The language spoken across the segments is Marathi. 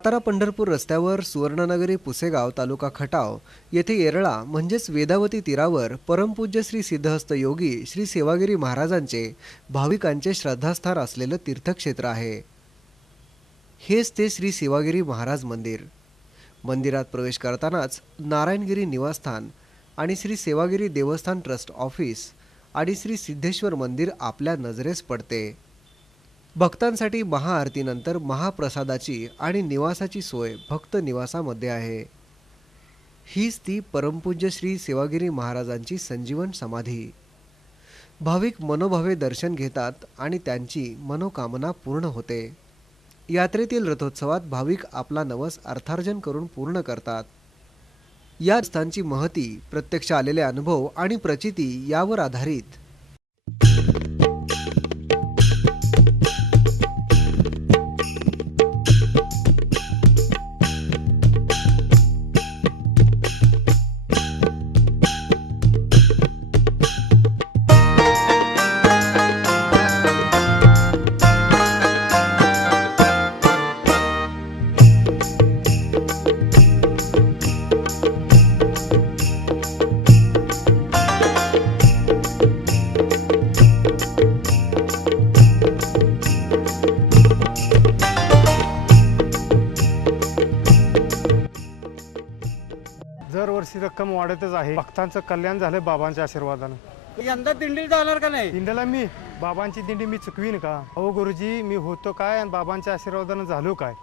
सातारा पंढरपूर रस्त्यावर सुवर्णनगरी पुसेगाव तालुका खटाव येथे येरळा म्हणजेच वेदावती तीरावर परमपूज्य श्री सिद्धहस्त योगी श्री सेवागिरी महाराजांचे भाविकांचे श्रद्धास्थान असलेले तीर्थक्षेत्र आहे। हेच ते श्री सेवागिरी महाराज मंदिर। मंदिरात प्रवेश करतानाच नारायणगिरी निवासस्थान आणि श्री सेवागिरी देवस्थान ट्रस्ट ऑफिस आणि श्री सिद्धेश्वर मंदिर आपल्या नजरेस पडते। भक्तांसाठी महाआरतीनंतर महाप्रसादाची आणि निवासाची सोय भक्त निवासामध्ये आहे। हीच ती परमपूज्य श्री सेवागिरी महाराजांची संजीवन समाधी। भाविक मनोभावे दर्शन घेतात आणि त्यांची मनोकामना पूर्ण होते। यात्रेतील रथोत्सवात भाविक आपला नवस अर्थार्जन करून पूर्ण करतात। या स्थानची महती, प्रत्यक्ष आलेले अनुभव आणि प्रचिती यावर आधारित दरवर्षी रक्कम वाढतच आहे। भक्तांचं कल्याण झालं बाबांच्या आशीर्वादाने। यंदा दिंडी जाणार का नाही? दिंडीला मी बाबांची दिंडी मी चुकवीन का? अहो गुरुजी, मी होतो काय आणि बाबांच्या आशीर्वादाने झालो काय?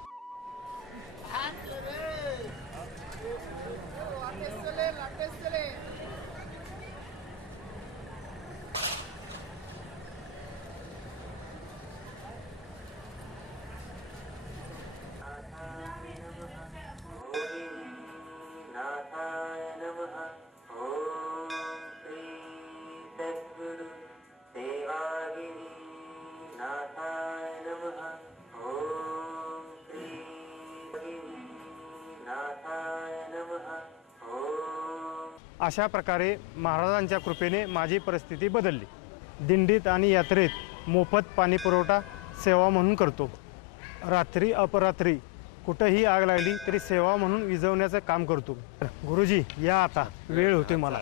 अशा प्रकारे महाराजांच्या कृपेने माझी परिस्थिती बदलली। दिंडीत आणि यात्रेत मोफत पाणी पुरवठा सेवा म्हणून करतो। रात्री अपरात्री कुठेही आग लागली तरी सेवा म्हणून विझवण्याचं काम करतो। गुरुजी, या आता वेळ होते मला।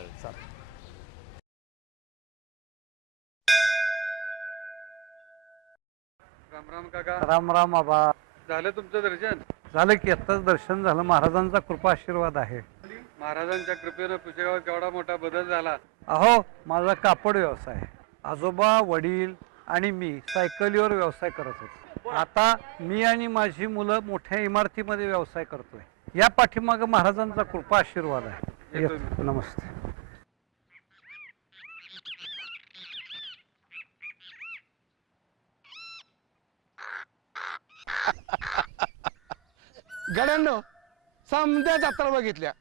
राम राम काका। राम राम बाबा। झालं तुमचं दर्शन? झालं की आत्ताच दर्शन झालं। महाराजांचा कृपा आशीर्वाद आहे। महाराजांच्या कृपेनं पुसेगावात केवढा मोठा बदल झाला। अहो, माझा कापड व्यवसाय, आजोबा वडील आणि मी सायकलीवर व्यवसाय करत होतो। आता मी आणि माझी मुलं मोठ्या इमारतीमध्ये व्यवसाय करतोय। या पाठीमागे महाराजांचा कृपा आशीर्वाद आहे। येतो। नमस्ते। गड्यांनो, समद्या जत्रा बघितल्या,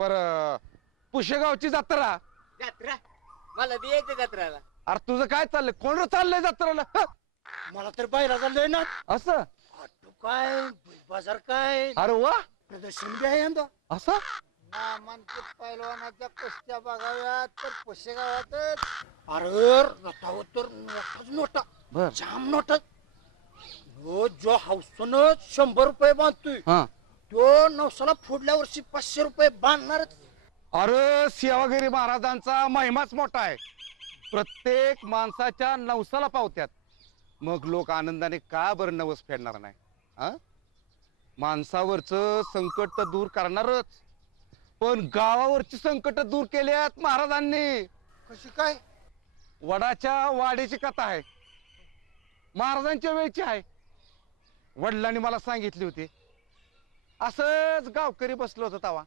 पर पुशेगावची जत्रा मला द्यायचं जत्राला। अरे तुझं काय चाललंय? कोण चाललंय जत्राला? मला तर बाहेर चाललंय ना। असं? ऑटो काय, बाजार काय, अरे वा, प्रदर्शन बी आहे यंदा। असं? नामांकित पैलवानाच्या कुस्त्या बघाव्यात तर पुशेगावातच। अरे रथावर तर नोटाच नोटा, बर, जाम नोटा। जो हौसनं 100 रुपये बांधतोय, हा, तो नवसाला पुढल्या वर्षी 500 रुपये बांधणारच। अरे सेवागिरी महाराजांचा महिमाच मोठा आहे। प्रत्येक माणसाच्या नवसाला पावत्यात, मग लोक आनंदाने का बरं नवस फेडणार नाही? हा, माणसावरचं संकट तर दूर करणारच, पण गावावरची संकट दूर केल्यात महाराजांनी। कशी काय? वडाच्या वाडीची कथा आहे, महाराजांच्या वेळची आहे। वडिलांनी मला सांगितली होती। असंच गावकरी बसलो होतो तवा।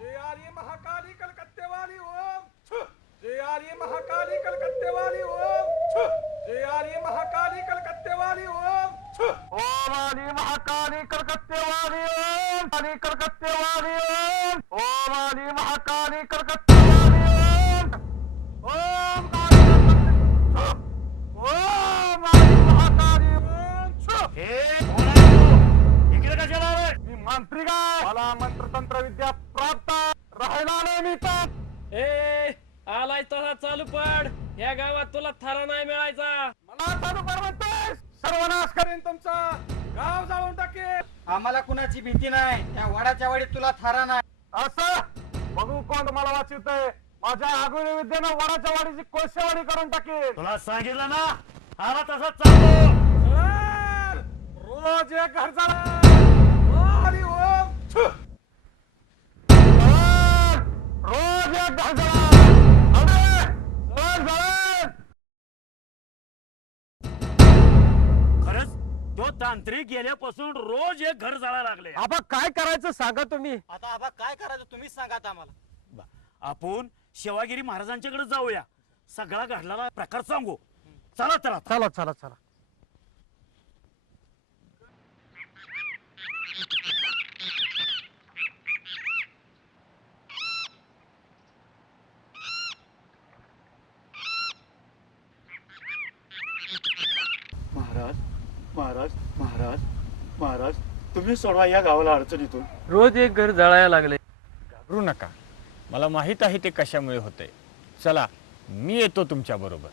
जय आर्य महाकाली कलकत्तेवाली ओम छ, जय आर्य महाकाली कलकत्तेवाली ओम छ, जय आर्य महाकाली कलकत्तेवाली ओम छ, ओम आर्य महाकाली कलकत्तेवाली ओम, आर्य कलकत्तेवाली ओम, ओम आर्य महाकाली कलकत्तेवाली ओम, ओम ओम आर्य महाकाली ओम छ। हे इकडे कशाला आलाय? मी मांत्रिक आहे, मला मंत्रतंत्र विद्या प्राप्त राहायला आलोय मी तर. ए आलाय तसा चालू पड. या गावात तुला थारा नाही मिळायचा. मला चालू कर म्हणतोय. सर्वनाश करेन तुमचा. गाव जाळून टाकेन. आम्हाला कुणाची भीती नाही. त्या वडाच्या वाडीत तुला थारा नाही. असं बघू कोण मला वाचितय. माझ्या आगुनी विद्येनं वडाच्या वाडीची कोळशेवाडी करून टाकेल. तुला सांगितलं ना आला तसाच चालतो. सर, रोज एक घर झाला. हरी ओम. छू. सर, रोज एक घर झाला. खरंच तो तांत्रिक गेल्यापासून रोज एक घर जाळायला लागले. आबा काय करायचं सांगा तुम्ही. आता आबा काय करायचं तुम्हीच सांगा आता आम्हाला. आपण शिवागिरी महाराजांच्याकडे जाऊया. सगळा घडलेला प्रकार सांगू. चला चला चला चला चला. महाराज महाराज महाराज महाराज तुम्ही सोडवा या गावाला अडचणीतून. रोज एक घर जळायला लागले. घाबरू नका. मला माहित आहे ते कशामुळे होते. चला मी येतो तुमच्या बरोबर.